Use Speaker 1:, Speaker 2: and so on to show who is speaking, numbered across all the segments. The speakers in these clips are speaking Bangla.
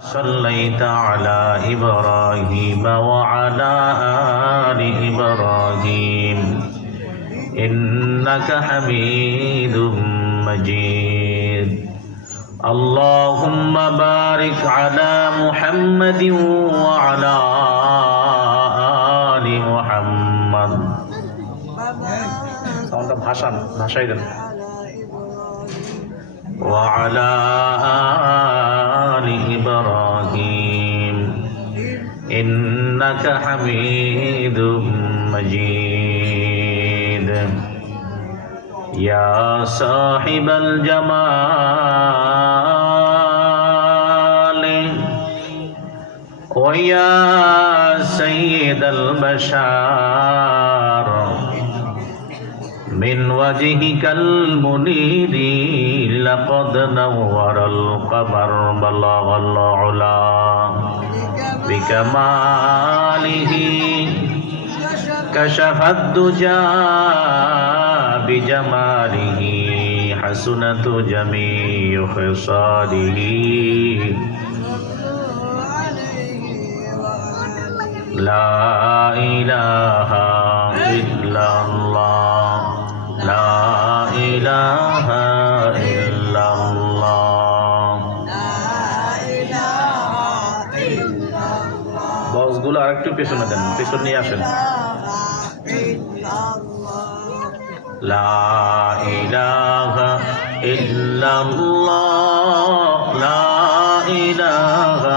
Speaker 1: صليت على إبراهيم وعلى آل إبراهيم إنك حميد مجيد اللهم بارك على محمد وعلى آل محمد সাউন্ডটা ভাষান ভাষাই দেন وعلى آل إبراهيم. إنك حميد مجيد. يا صاحب الجمال. ويا سيد البشر. من وجهك المنير لقد نور القمر بلغ العلا بكماله كشف الدجى بجماله حسنة جميع خصاله لا إله إلا الله لا إله إلا الله বক্সগুলো আরেকটু পেছনে দেন পেছন নিয়ে আসেন লা ইলাহা ইল্লাল্লাহ লা ইলাহা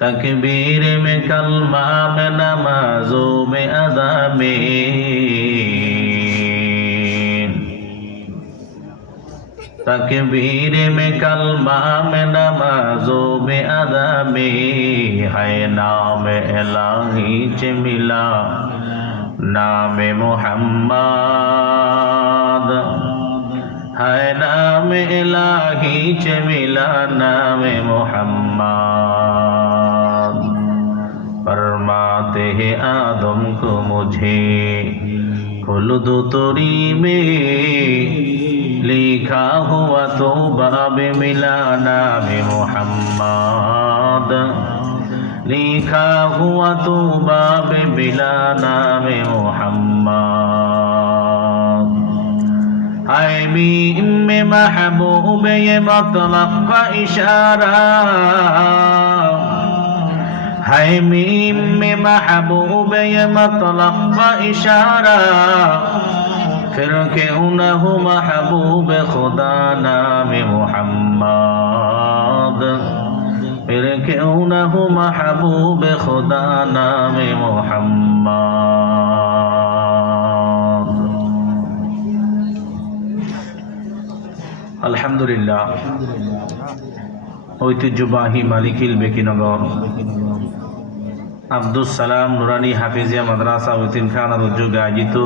Speaker 1: तकबीर में कलमा में नमाजों में अदा में तकबीर में कलमा में नमाजों में अदा में है नाम इलाही च मिला नाम मोहम्मद है नाम इलाही च मिला नाम मोहम्मद फरमाते हैं आदम को मुझे खुलद तोरी में लिखा हुआ तो बाब मिला नाम मोहम्मद लिखा हुआ तो बाब मिला नाम मोहम्मद हाय में महबूब ये मतलब का इशारा হাই মিম মে মাহবুব ইয়ে মতলবা ইশারা। ফির কে উনহু মাহবুব খুদা নামে মুহাম্মদ। ফির কে উনহু মাহবুব খুদা নামে মুহাম্মদ। আলহামদুলিল্লাহ। ঐতিহ্যবাহী মালিকিল বেকিনগর। আব্দুস সালাম নুরানি হাফিজিয়া মাদ্রাসা খানার উদ্যোগে আয়োজিত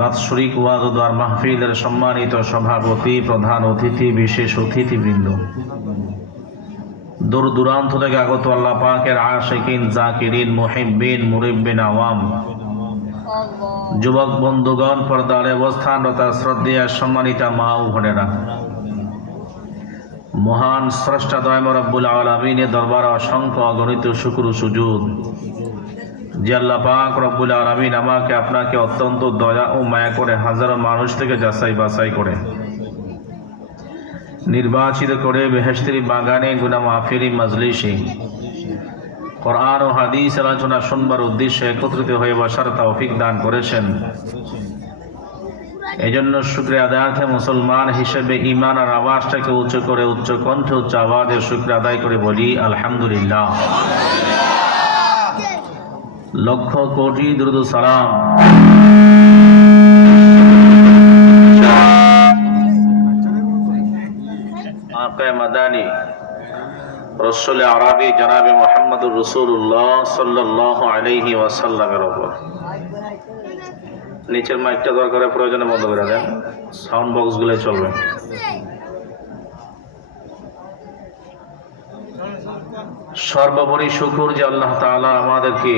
Speaker 1: বাৎসরিক ওয়াদুদার মাহফিলের সম্মানিত সভাপতি, প্রধান অতিথি, বিশেষ অতিথিবৃন্দ। দূর দূরান্ত থেকে আগত আল্লাহ পাকের আশেকিন, জাকিরিন, মুহিব্বিন, মুরিব্বিন, আওয়াম। যুবক বন্ধুগণ, পর্দার অবস্থানরত শ্রদ্ধেয়া সম্মানিতা মা ও বোনেরা। মহান স্রষ্টা দয়ম রব্বুল আলমিনের দরবার অসংখ্য অগণিত শুক্র সুজুদ। যে আল্লাহ পাক রব্বুল আলমিন আমাকে, আপনাকে অত্যন্ত দয়া ও মায়া করে হাজারো মানুষ থেকে যাচাই বাছাই করে, নির্বাচিত করে বেহেস্তির বাগানে গুনা মাহফিরি মাজলিসে কোরআন ও হাদিস আলোচনা শুনবার উদ্দেশ্যে একত্রিত হয়ে বসার তৌফিক দান করেছেন। এই জন্য শুক্রিয়া আদায়ার্থে মুসলমান হিসেবে ইমান আর আওয়াজটাকে উচ্চ করে উচ্চ কণ্ঠে উচ্চ আওয়াজে শুক্রিয়া আদায় করে বলি, আলহামদুলিল্লাহ। লক্ষ কোটি দ্রুত সালাম। রসুল আরবি জনাবে মোহাম্মদুর রসুল্লাহ সাল্লাহ আলহি ওয়াসাল্লামের ওপর। নিচের মাইকটা দরকারের প্রয়োজনে বন্ধ করে দেন। সাউন্ড বক্সগুলো চলবে। সর্বোপরি শুকুর যে আল্লাহ তাআলা আমাদেরকে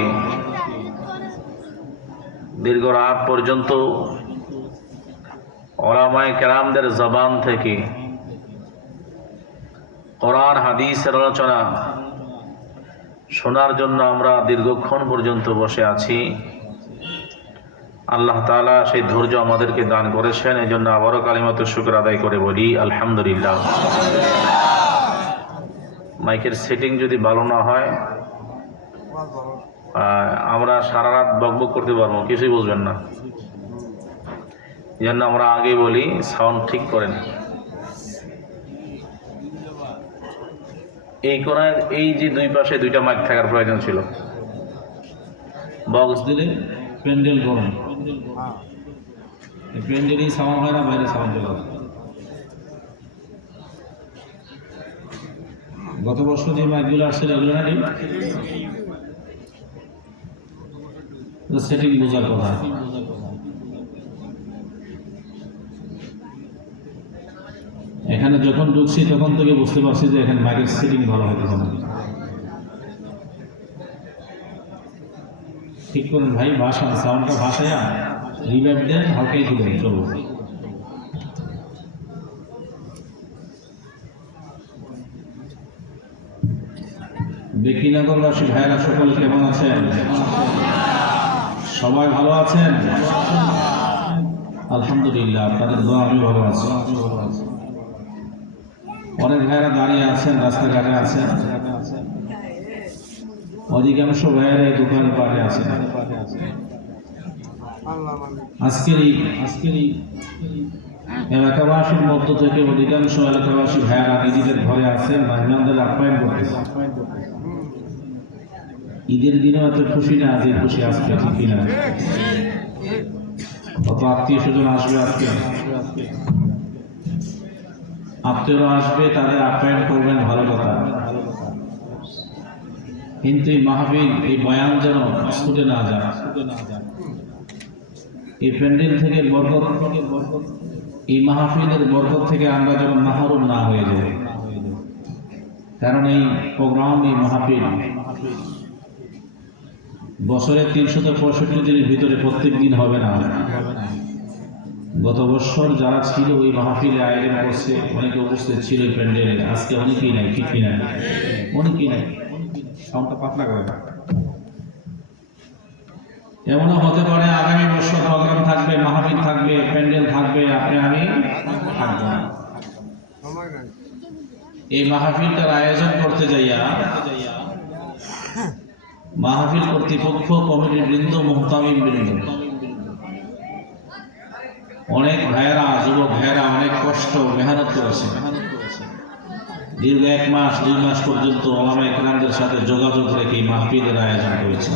Speaker 1: দীর্ঘ রাত পর্যন্ত ওলামায় কেরামদের জবান থেকে কোরআন হাদিসের আলোচনা শোনার জন্য আমরা দীর্ঘক্ষণ পর্যন্ত বসে আছি। আল্লাহ তাআলা সেই ধৈর্য আমাদেরকে দান করেছেন। এই জন্য আবারও কালিমত শুক্র আদায় করে বলি, আলহামদুলিল্লাহ। মাইকের সেটিং যদি ভালো না হয় আমরা সারা রাত বকবক করতে পারব, কিছুই বুঝবেন না। জন্য আমরা আগে বলি, সাউন্ড ঠিক করেন। এই কোনায় এই যে দুই পাশে দুইটা মাইক থাকার প্রয়োজন ছিল। বক্স দিলে প্যান্ডেল গরম। প্যান্ডেলই সাউন্ড হয় না, বাইরে চলে আসে। গত বছর যে মাইকগুলো আসছিল এগুলো নাকি? সেটিং বোঝার কথা। এখানে যখন ঢুকছি, তখন থেকে বুঝতে পারছি যে এখানে মাইকের সেটিং ভালো হইতেছে না ঠিক করুন ভাই ভাষা সাউন্ডটা ভাষায়া রিভাইভ দেন, হালকাই দিবেন চলো বেকিনগরবাসী ভাইরা সকল কেমন আছেন? সবাই ভালো আছেন? আলহামদুলিল্লাহ, আপনাদের দোয়া আমি ভালো আছি। অনেক ভাইরা দাঁড়িয়ে আছেন, রাস্তাঘাটে আছেন। অধিকাংশ ভাইয়েরা দোকানে পাটে আছেন আজকের এই আজকের এই এলাকাবাসীর মধ্য থেকে অধিকাংশ এলাকাবাসী ভাইয়েরা নিজেদের ঘরে আছেন মেহমানদের আপ্যায়ন করতেছে। ঈদের দিনে এত খুশি না যে খুশি, আজকে ঠিক কিনা কত আত্মীয় স্বজন আসবে আজকে? আত্মীয়রা আসবে, তাদের আপ্যায়ন করবেন, ভালো কথা। কিন্তু এই মাহবিল এই বয়ান যেন ছুটে না যায়। এই প্যান্ডেল থেকে বরকত, এই মাহফিলের বরকত থেকে আমরা যেন মাহরুম না হয়ে যাই। কারণ এই প্রোগ্রাম, এই মাহফিল বছরে তিনশত পঁয়ষট্টি দিনের ভিতরে প্রত্যেক দিন হবে না। গত বছর যারা ছিল ওই মাহফিলে আয়োজন করছে, অনেকে উপস্থিত ছিল প্যান্ডেলে। আজকে অনেকেই নাই, ঠিক কিনা? অনেকেই নাই। সাউন্ডটা পাতলা করে এমনও হতে পারে আগামী বছর প্রোগ্রাম থাকবে মাহফিল থাকবে, প্যান্ডেল থাকবে, আপনি আমি এই মাহফিলটার আয়োজন করতে যাইয়া মাহফিল কর্তৃপক্ষ, কমিটির বৃন্দ মোহতামিম বৃন্দ, অনেক ভাইয়েরা, যুবক ভাইয়েরা অনেক কষ্ট, মেহনত করেছে দীর্ঘ এক মাস, দুই মাস পর্যন্ত ওলামা ইকরামদের সাথে যোগাযোগ রেখে মাহফিলের আয়োজন করেছে।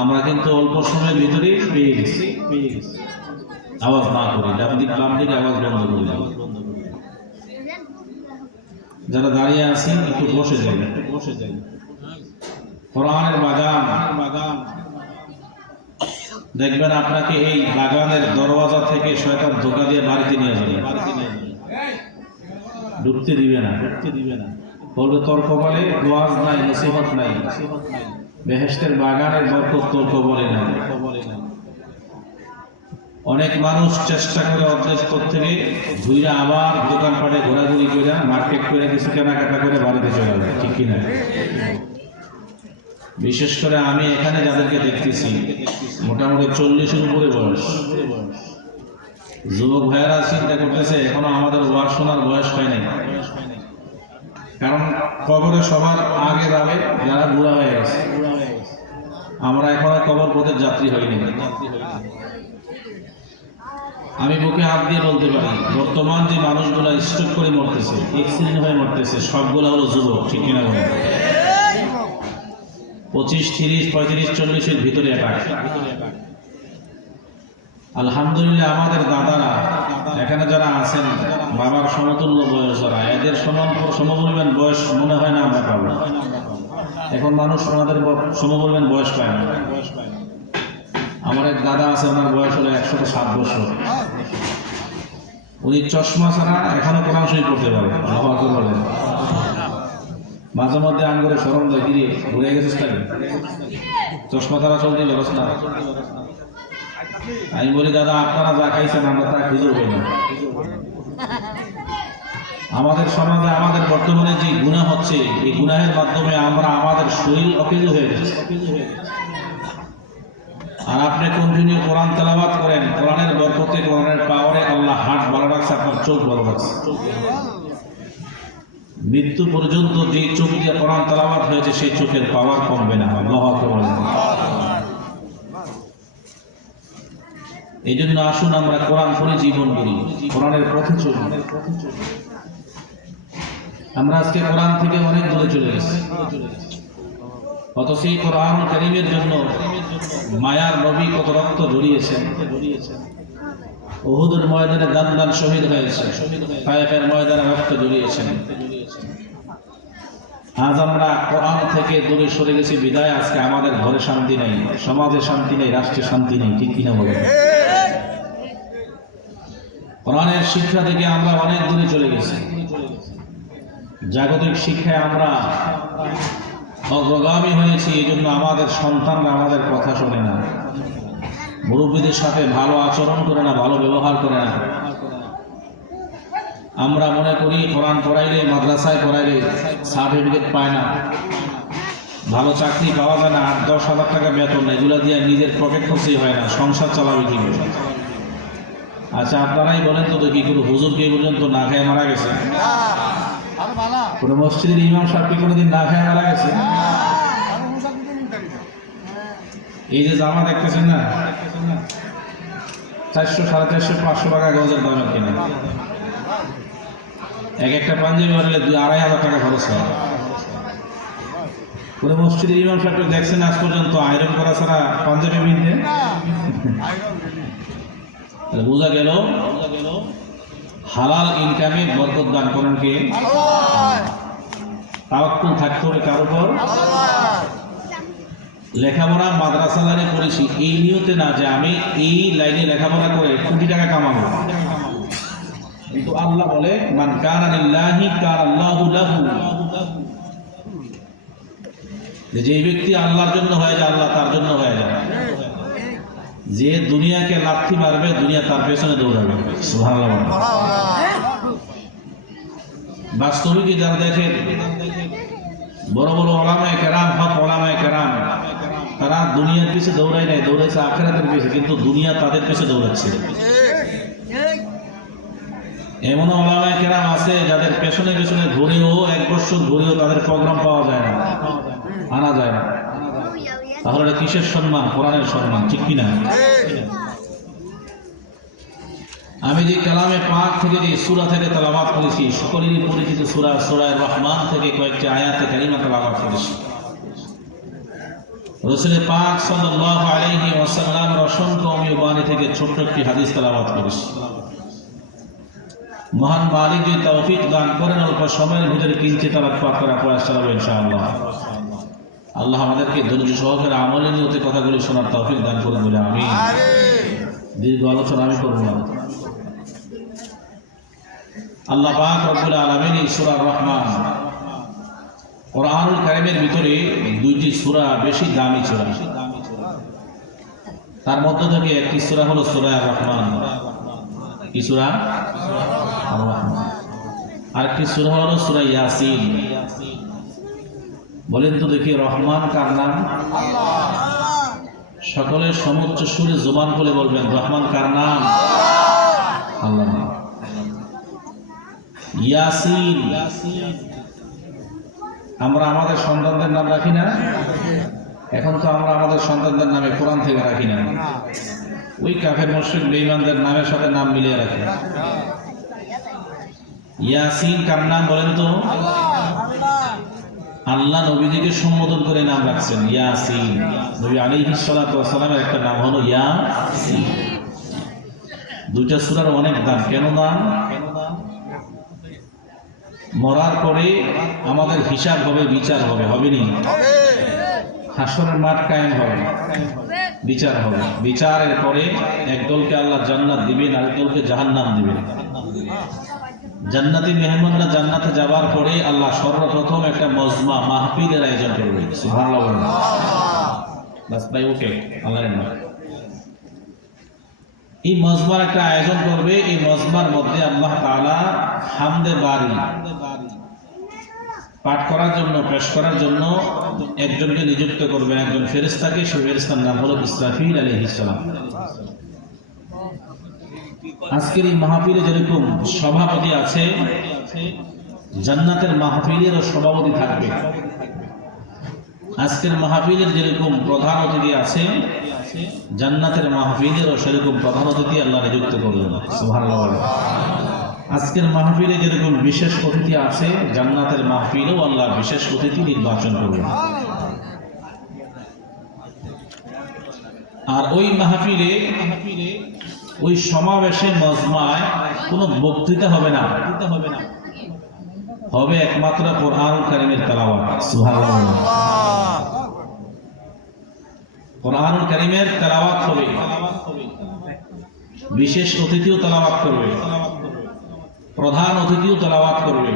Speaker 1: আমরা কিন্তু অল্প সময়ের ভিতরেই পেয়ে গেছি। আওয়াজ না করি ডান দিক বাম দিকে আওয়াজ বন্ধ করে যারা দাঁড়িয়ে আছেন, একটু বসে যাই বসে যাই কোরআনের বাগান বাগান। দেখবেন আপনাকে এই বাগানের দরওয়াজা থেকে শয়তান ধোকা দিয়ে বাড়িতে নিয়ে যাবে। ঢুকতে দিবে না, ঢুকতে দিবে না। বলবে, তর্ক বলে ওয়াজ নাই নসিহত নাই। বেহেস্তের বাগানের বরকত তর্ক বলে না। অনেক মানুষ চেষ্টা করে অর্ধেক থেকে ধুইরা আবার দোকানপাটে ঘোরাঘুরি করে, মার্কেট করে কিছু কেনাকাটা করে বাড়িতে চলে যায়, ঠিক কিনা? বিশেষ করে আমি এখানে যাদেরকে দেখতেছি, মোটামুটি চল্লিশের উপরে বয়স। যুবক ভাইয়েরা চিন্তা করতেছে, এখনও আমাদের ওয়াজ শোনার বয়স হয় নাই কারণ কবরে সবার আগে যাবে যারা বুড়া হয়ে গেছে। আমরা এখনও কবর পথের যাত্রী হইনি। আমি বুকে হাত দিয়ে বলতে পারি, বর্তমান যে মানুষগুলো স্ট্রোক করে মরতেছে এক্সিডেন্ট হয়ে মরতেছে, সবগুলো হলো যুবক, ঠিক কিনা পঁচিশ, তিরিশ, পঁয়ত্রিশ, চল্লিশের ভিতরে অ্যাটাক আলহামদুলিল্লাহ আমাদের দাদারা, এখানে যারা আছেন, বাবার সমতুল্য বয়স যারা এদের সমান সমপরিমাণ বয়স মনে হয় না আমরা পাবো। এখন মানুষ আমাদের সমপরিমাণ বয়স পায় না। আমার এক দাদা আছে, ওনার বয়স হলো একশত সাত বছর। উনি চশমা ছাড়া এখনও কোরআন শরীফ পড়তে পারে বলেন। মাঝে মধ্যে আঙ্গুরে সরম দেয় গিয়ে ঘুরে গেছিস চশমা ছাড়া চলতে না আমি বলি, দাদা, আপনারা যা খাইছেন, আমরা তা খুঁজে পাই না। আমাদের সমাজে, আমাদের বর্তমানে যে গুণা হচ্ছে, এই গুনাহের মাধ্যমে আমরা আমাদের শরীর অকেজ হয়ে যাচ্ছে। আর আপনি কন্টিনিউ কোরআন তেলাবাদ করেন, কোরআনের বরকতে, কোরআনের পাওয়ারে আল্লাহ হাট ভালো রাখছে, আপনার চোখ ভালো রাখছে। মৃত্যু পর্যন্ত যে চোখ দিয়ে কোরআন তেলাবাদ হয়েছে, সেই চোখের পাওয়ার কমবে না। আল্লাহ আকবার এই জন্য আসুন আমরা কোরআন করে জীবন করি। কোরআনের পথে চলি আমরা আজকে কোরআন থেকে অনেক দূরে চলে গেছি। অথচ এই কোরআন করিমের জন্য মায়ার নবী কত রক্ত ঝরিয়েছেন ওহুদের ময়দানে দান দান শহীদ হয়েছে। ফায়েফের ময়দানে রক্ত ঝরিয়েছেন আজ আমরা কোরআন থেকে দূরে সরে গেছি। বিদায়, আজকে আমাদের ঘরে শান্তি নেই, সমাজে শান্তি নেই, রাষ্ট্রে শান্তি নেই, ঠিক কিনা বলে কোরআনের শিক্ষা থেকে আমরা অনেক দূরে চলে গেছি। জাগতিক শিক্ষায় আমরা অগ্রগামী হয়েছি এই জন্য আমাদের সন্তানরা আমাদের কথা শোনে না। মুরব্বীদের সাথে ভালো আচরণ করে না, ভালো ব্যবহার করে না। আমরা মনে করি কোরআন পড়াইলে, মাদ্রাসায় পড়াইলে সার্টিফিকেট পায় না। ভালো চাকরি পাওয়া যায় না, আট দশ হাজার টাকা বেতন, এগুলো দিয়ে নিজের পকেট খরচই হয় না, সংসার চালাবে কি করে আচ্ছা আপনারাই বলেন তো কি কোনো হুজুর কে পর্যন্ত না খেয়ে মারা গেছে? কোনো মসজিদের ইমাম সাহেব কি কোনোদিন না খেয়ে মারা গেছে? এই যে জামা দেখতেছেন না? চারশো, সাড়ে চারশো, পাঁচশো টাকা গজের দামের কিনে এক একটা পাঞ্জাবি বানালে দুই আড়াই হাজার টাকা খরচ হয়। কোনো মসজিদের ইমাম সাহেব দেখছেন আজ পর্যন্ত আয়রন করা ছাড়া পাঞ্জাবি তাহলে বোঝা গেল, হালাল ইনকামে বরকত দান করেন কে? তাওয়াক্কুল থাকতে হবে কার উপর? লেখাপড়া মাদ্রাসা লাইনে করেছি, এই নিয়তে না যে আমি এই লাইনে লেখাপড়া করে কোটি টাকা কামাবো। কিন্তু আল্লাহ বলে, মান কানা লিল্লাহি কার আল্লাহু লাহু। যে ব্যক্তি আল্লাহর জন্য হয়ে যায়, আল্লাহ তার জন্য হয়ে যায়। যে দুনিয়াকে লাথি মারবে, দুনিয়া তার পেছনে দৌড়াবে। বাস্তবিকই যারা দেখেন, বড় বড় ওলামায় কেরাম, হক ওলামায় কেরাম, তারা দুনিয়ার পিছে দৌড়ায় নাই দৌড়াইছে আখেরাতের পিছে, কিন্তু দুনিয়া তাদের পিছে দৌড়াচ্ছে। এমন ওলামায় কেরাম আছে যাদের পেছনে পেছনে ঘুরেও এক বছর ঘুরেও তাদের প্রোগ্রাম পাওয়া যায় না, আনা যায় না। তাহলে কিসের সম্মান? কোরআনের সম্মান, ঠিক কিনা আমি যে কালামে পাক থেকে যে সুরা থেকে তালাবাদ করেছি, সকলেরই পরিচিত সুরা সুরায় রহমান থেকে কয়েকটি আয়াতে কালিমা তালাবাদ করেছি। রসুলের পাক সাল্লাল্লাহু আলাইহি ওয়াসাল্লামের অসংখ্য অমীয় বাণী থেকে ছোট্ট একটি হাদিস তালাবাদ করেছি। মহান মালিক যদি তৌফিক দান করেন, অল্প সময়ের ভিতরে কিনতে তারা পাক করা প্রয়াস চালাবে ইনশাআল্লাহ। আল্লাহ আমাদেরকে ধৈর্য সহকারে আমলে নিয়তে কথাগুলি শোনার তৌফিক দান করুন বলে আমি দীর্ঘ আলোচনা আমি করব না। আল্লাহ পাক রব্বুল আলামিন এই সূরা রহমান কোরআনুল কারীমের ভিতরে দুইটি সুরা বেশি দামি সূরা। তার মধ্য থেকে একটি সূরা হলো সূরা রহমান। কি সূরা? আরেকটি সূরা হলো সূরা ইয়াসিন। বলেন তো দেখি, রহমান কার নাম? সকলের সমুচ্চ সুরে জোবান করে বলবেন, রহমান কার নাম? ইয়াসিন। আমরা আমাদের সন্তানদের নাম রাখি না? এখন তো আমরা আমাদের সন্তানদের নামে কোরআন থেকে রাখি না। ওই কাফের, মুশরিক, বেঈমানদের নামের সাথে নাম মিলিয়ে রাখি। ইয়াসিন কার নাম বলেন তো? আল্লাহ নবীজিকে সম্বোধন করে নাম রাখছেন, ইয়াসিন। নবী আলাইহিস একটা নাম হলো ইয়াসিন। দুইটা সূরার অনেক দাম। কেন দাম? মরার পরে আমাদের হিসাব হবে, বিচার হবে হবে নি? হাসরের মাঠ কায়েম হবে, বিচার হবে। বিচারের পরে একদলকে আল্লাহ জান্নাত দিবেন আরেক দলকে জাহান্নাম দিবেন। জান্নাতি মেহমানরা জান্নাতে যাবার পরে আল্লাহ সর্বপ্রথম একটা মজমা মাহফিলের আয়োজন করবে বাস ভাই ওকে আল্লাহর এই মজমার একটা আয়োজন করবে। এই মজমার মধ্যে আল্লাহ তাআলা হামদে বাড়ি পাঠ করার জন্য পেশ করার জন্য একজনকে নিযুক্ত করবেন। একজন ফেরেস্তাকে সেই ফেরেস্তার নাম হলো ইসরাফিল আলাইহিস সালাম। আজকের এই মাহফিলে যেরকম সভাপতি আছে, জান্নাতের মাহফিলেরও সভাপতি থাকবে। আজকের মাহফিলের যেরকম প্রধান অতিথি আছে, জান্নাতের মাহফিলেরও সেরকম প্রধান অতিথি আল্লাহ নিযুক্ত সুবহানাল্লাহ। আজকের মাহফিলে যেরকম বিশেষ অতিথি আছে, জান্নাতের মাহফিলেও আল্লাহ বিশেষ অতিথি নির্বাচন করবেন। আর ওই মাহফিলে ওই সমাবেশে মজমায় কোনো বক্তৃতা হবে না। হবে না হবে একমাত্র কোরআন কারিমের তেলাওয়াত। সুবহানাল্লাহ। কোরআন কারিমের তেলাওয়াত হবে। বিশেষ অতিথিও তেলাওয়াত করবে। প্রধান অতিথিও তেলাওয়াত করবে।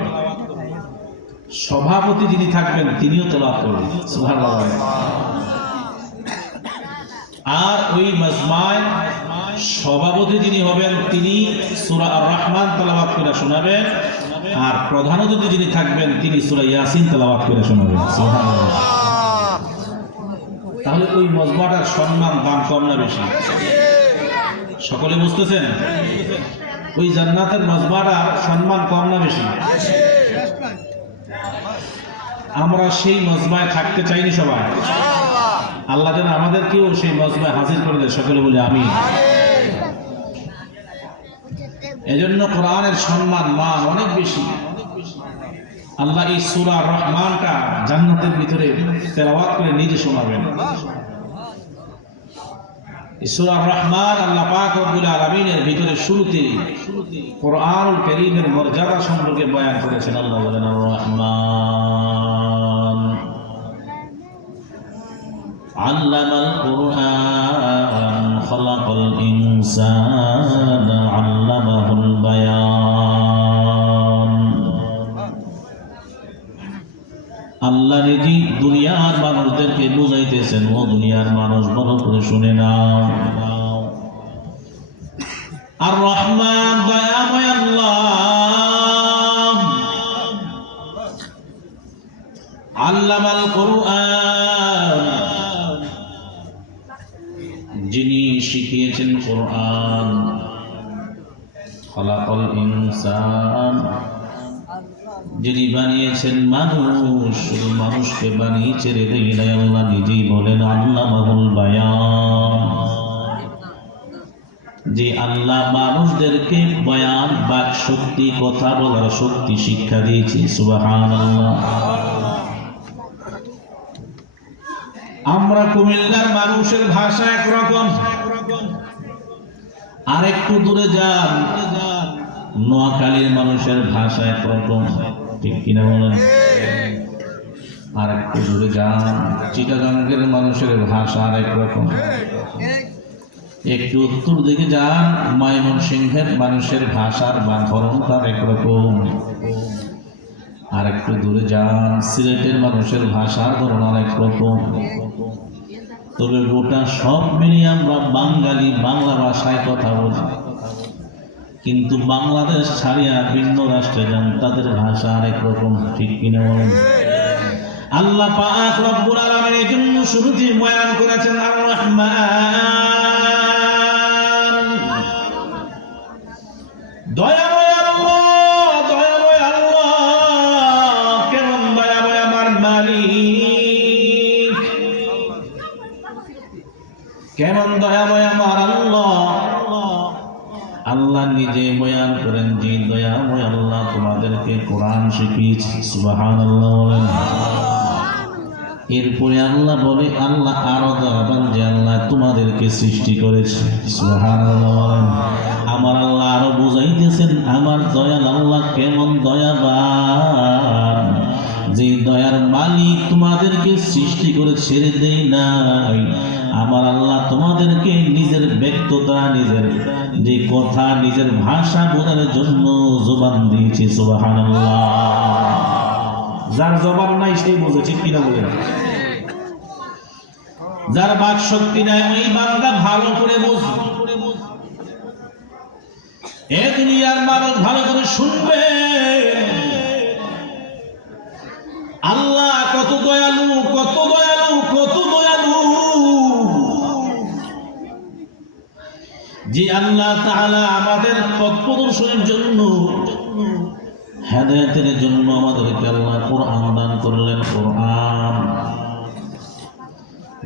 Speaker 1: সভাপতি যিনি থাকবেন, তিনিও তেলাওয়াত করবেন সুবহানাল্লাহ। আর ওই মজমায় সভাপতি যিনি হবেন তিনি সূরা আর রহমান তেলাওয়াত করে শোনাবেন। আর প্রধান অতিথি যিনি থাকবেন তিনি সূরা ইয়াসিন তেলাওয়াত করে শোনাবেন। তাহলে ওই মজমাটার সম্মান দাম কম না বেশি? সকলে বুঝতেছেন? ওই জান্নাতের মজমাটা সম্মান কম না বেশি? আমরা সেই মজমায় থাকতে চাইনি সবাই। আল্লাহ যেন আমাদেরকেও সেই মজমায় হাজির করে দেয়। সকলে বলে আমি এজন্য কোরআনের সম্মান, মান অনেক বেশি। আল্লাহ এই সুরা রহমানটা জান্নাতের ভিতরে তেলাওয়াত করে নিজে শোনাবেন। রহমান আল্লাহ পাক আলমিনের ভিতরে শুরুতে কোরআন করিমের মর্যাদা সম্পর্কে বয়ান করেছেন, আল্লাহ রহমান আল্লাহ কোরআন। خلق الإنسان علمه البيان আল্লাহ নিজে দুনিয়ার মানুষদেরকে বুঝাইতেছেন ও দুনিয়ার মানুষ ভালো করে শুনে নাও আর রহমান দয়াময় আল্লাহ আল্লামাল কোরআন শিখিয়েছেন কোরআন। খলাকল ইনসান। যিনি বানিয়েছেন মানুষ, শুধু মানুষকে বানিয়ে ছেড়ে দেয় নাই, আল্লাহ নিজেই বলেন আল্লাহ মাহুল বায়ান। যে আল্লাহ মানুষদেরকে বয়ান, বাক শক্তি, কথা বলার শক্তি, শিক্ষা দিয়েছে সুবাহান আমরা কুমিল্লার মানুষের ভাষা একরকম। আরেকটু দূরে যান। নোয়াখালীর মানুষের ভাষা একরকম ঠিক কিনা বলেন? আর একটু দূরে যান। চিটাগাঙ্গের মানুষের ভাষা আরেক রকম। একটু উত্তর দিকে যান। ময়মন সিংহের মানুষের ভাষার বা ধরনটা একরকম আর একটু দূরে যান। সিলেটের মানুষের ভাষার ধরন আরেক রকম। তবে গোটা সব মিলিয়ে আমরা বাঙালি বাংলা ভাষায় কথা বলি। কিন্তু বাংলাদেশ ছাড়িয়া ভিন্ন রাষ্ট্রে যান, তাদের ভাষা আরেক রকম, ঠিক কিনা বলেন? আল্লাহ পাক রব্বুল আলামিন এই জন্য শুরুতে বয়ান করেছেন, আর রহমান, দয়াময় নিজে বয়ান করেন, যে দয়াময় আল্লাহ তোমাদেরকে কোরআন শিখিয়েছি, সুবহানাল্লাহ বলেন। এরপরে আল্লাহ বলে, আল্লাহ আরও দয়াবান যে আল্লাহ তোমাদেরকে সৃষ্টি করেছে, সুবহানাল্লাহ বলেন। আমার আল্লাহ আরও বুঝাইতেছেন, আমার দয়াল আল্লাহ কেমন দয়াবান? যে দয়ার মালিক তোমাদেরকে সৃষ্টি করে ছেড়ে দেয় নাই। আমার আল্লাহ তোমাদেরকে নিজের ব্যক্ততা, নিজের যে কথা, নিজের ভাষা বোঝার জন্য জবান দিয়েছে, সুবহানাল্লাহ। যার জবান নাই সেই বোঝে, ঠিক কিনা বলে যার বাক শক্তি নাই, ওই বান্দা ভালো করে বোঝে। এ দুনিয়ার মানুষ ভালো করে শুনবে। আল্লাহ কত দয়ালু কত দয়ালু কত দয়ালু। যে আল্লাহ তাআলা আমাদের পথ প্রদর্শনের জন্য, হেদায়তের জন্য আমাদেরকে আল্লাহ কোরআন দান করলেন, কোরআন।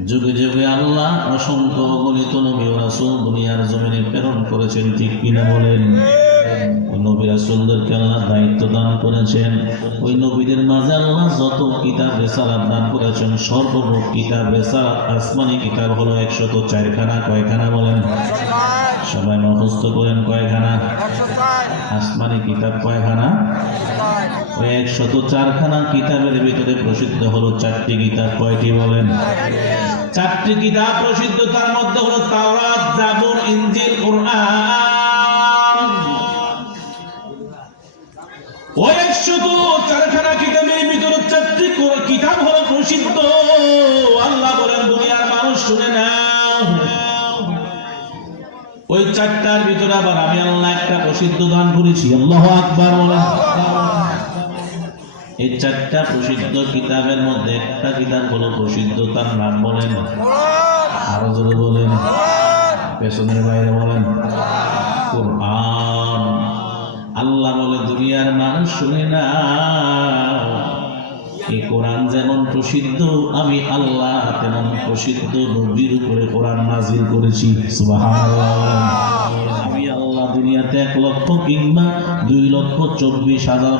Speaker 1: যুগে যুগে আল্লাহ অসংখ্য অগণিত নবী রাসূল দুনিয়ার জমিনে প্রেরণ করেছেন, ঠিক কিনা বলেন? নবী রাসূলদেরকে আল্লাহ দায়িত্ব দান করেছেন। ওই নবীদের মাঝে আল্লাহ যত কিতাব রেসালাত দান করেছেন সর্বমোট কিতাব রেসালাত, আসমানি কিতাব হলো একশত চারখানা, কয়খানা বলেন? সবাই মুখস্থ করেন কয়খানা? আসমানি কিতাব কয়খানা? ওই একশত চারখানা কিতাবের ভিতরে প্রসিদ্ধ হলো চারটি কিতাব কয়টি বলেন? চারটি কিতাব প্রসিদ্ধ, তার মধ্যে হলো তাওরাত, জাবুর, ইনজিল, কুরআন ওই চারটার ভিতরে আবার আমি আল্লাহ একটা প্রসিদ্ধ দান করেছি। আল্লাহ আকবার এই চারটা প্রসিদ্ধ কিতাবের মধ্যে একটা কিতাব হলো প্রসিদ্ধ, তার নাম বলেন। আরও জোরে বলেন। পেছনের বাইরে বলেন। আল্লাহ বলে, দুনিয়ার মানুষ শুনে না এই কোরআন যেমন প্রসিদ্ধ, আমি আল্লাহ তেমন প্রসিদ্ধ নবীর উপরে কোরআন নাজিল করেছি। আল্লাহ দুনিয়াতে এক লক্ষ কিংবা দুই লক্ষ চব্বিশ হাজার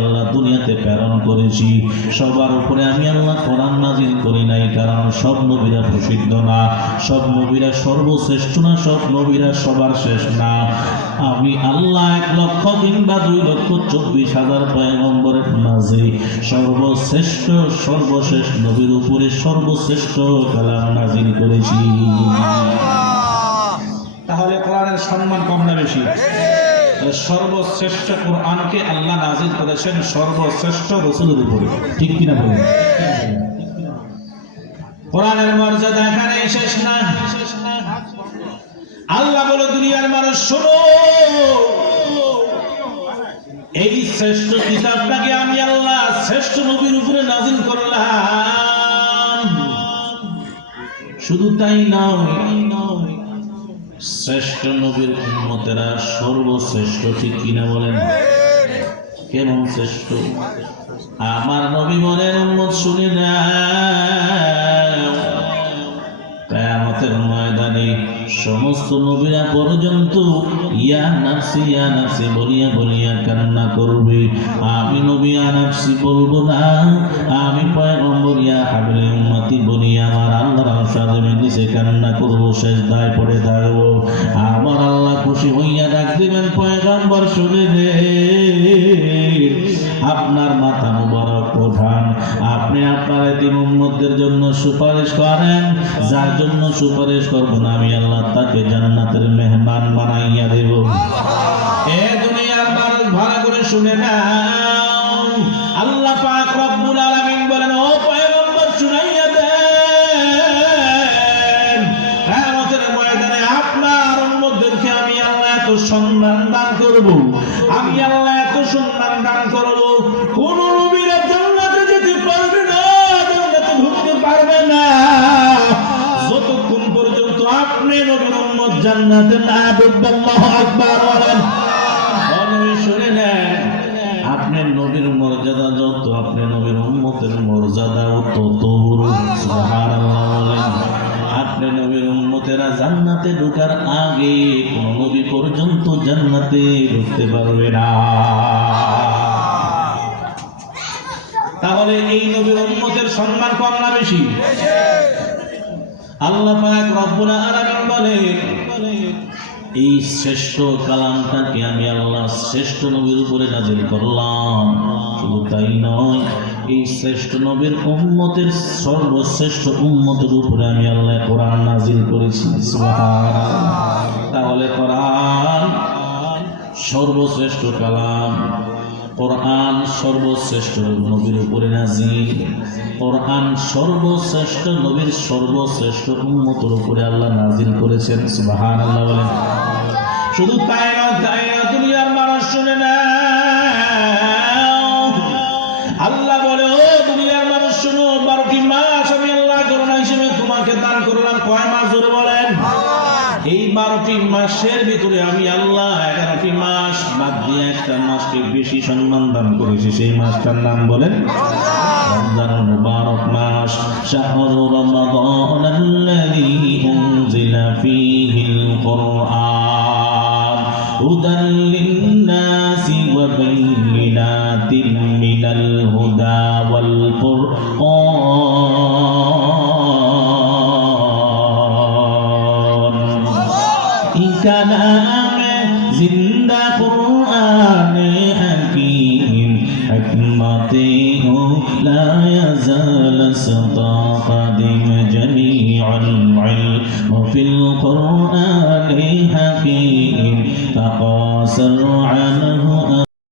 Speaker 1: আল্লাহ দুনিয়াতে প্রেরণ করেছি। সবার উপরে আমি আল্লাহ কোরআন নাজিল করি নাই কারণ সব নবীরা প্রসিদ্ধ না। সব নবীরা সর্বশ্রেষ্ঠ না সব নবীরা সবার শেষ না। আমি আল্লাহ এক লক্ষ কিংবা দুই লক্ষ চব্বিশ হাজার পয়গম্বরের মাঝে সর্বশ্রেষ্ঠ সর্বশেষ নবীর উপরে সর্বশ্রেষ্ঠ কালাম নাজিল করেছি। তাহলে কোরআনের সম্মান কম না বেশি? সর্বশ্রেষ্ঠ কোরআনকে আল্লাহ নাজিল করেছেন সর্বশ্রেষ্ঠ রসুলের উপরে। ঠিক কিনা বলেন? কোরআনের মর্যাদা এখানে শেষ না। আল্লাহ বলে, দুনিয়ার মানুষ, শোনো। এই শ্রেষ্ঠ কিতাবটাকে আমি আল্লাহ শ্রেষ্ঠ নবীর উপরে নাজিল করলাম। শুধু তাই নয় শ্রেষ্ঠ নবীর উন্মতেরা সর্বশ্রেষ্ঠ, ঠিক কিনা বলেন? কেমন শ্রেষ্ঠ? আমার নবী বলেন উন্মত শুনি না কেয়ামতের ময়দানে সমস্ত নবীরা পর্যন্ত, ইয়া নাফসি ইয়া নাফসি বলিয়া বলিয়া কান্না করবে। আমি নবী, ইয়া নাফসি বলব না। আমি পয়গম্বর, ইয়া হাবলে উম্মতি বলি, আমার আল্লাহর আশাদমে নিচে কান্না করব শেষ দায় পড়ে থাকব। আমার আল্লাহ খুশি হইয়া ডাক দিবেন, পয়গম্বর শুনে রে আপনার মাথা প্রধান। আপনি আপনার এতিম উম্মতদের জন্য সুপারিশ করেন। যার জন্য সুপারিশ করব না, আমি আল্লাহ তাকে জান্নাতের মেহমান বানাইয়া দেব। এ দুনিয়ার মানুষ ভালো করে শুনে না না আকবার বলেন। শুনে নেন আপনি নবীর মর্যাদা যত আপনি নবীর উম্মতের মর্যাদাও তত সুবহানাল্লাহ বলেন আপনি নবীর উম্মতেরা জান্নাতে ঢোকার আগে কোন নবী পর্যন্ত জান্নাতে ঢুকতে পারবে না। তাহলে এই নবীর উম্মতের সম্মান কম না বেশি? আল্লাহ পাক রব্বুল আলামিন বলে এই শ্রেষ্ঠ কালামটাকে আমি আল্লাহ শ্রেষ্ঠ নবীর উপরে নাজিল করলাম। শুধু তাই নয়, এই শ্রেষ্ঠ নবীর উম্মতের সর্বশ্রেষ্ঠ উম্মতের উপরে আমি আল্লাহ কোরআন নাজিল করেছি। তাহলে কোরআন সর্বশ্রেষ্ঠ কালাম। কোরআন সর্বশ্রেষ্ঠ নবীর উপরে নাজিল। কোরআন সর্বশ্রেষ্ঠ নবীর সর্বশ্রেষ্ঠ উন্মতর উপরে আল্লাহ নাজিল করেছেন। সুবহানাল্লাহ বলেন। শুধু তাই না এই বারোটি মাসের ভিতরে আমি আল্লাহ এগারোটি মাস বাদ দিয়ে একটা মাসকে বেশি সম্মান দান করেছি। সেই মাসটার নাম বলেন রমজান মুবারক মাস। শাহর রমাদান আল্লাযী উনজিলা ফীহিল কুরআন হুদান লিন-নাসি ওয়া বাইনাতিন মিনাল হুদা।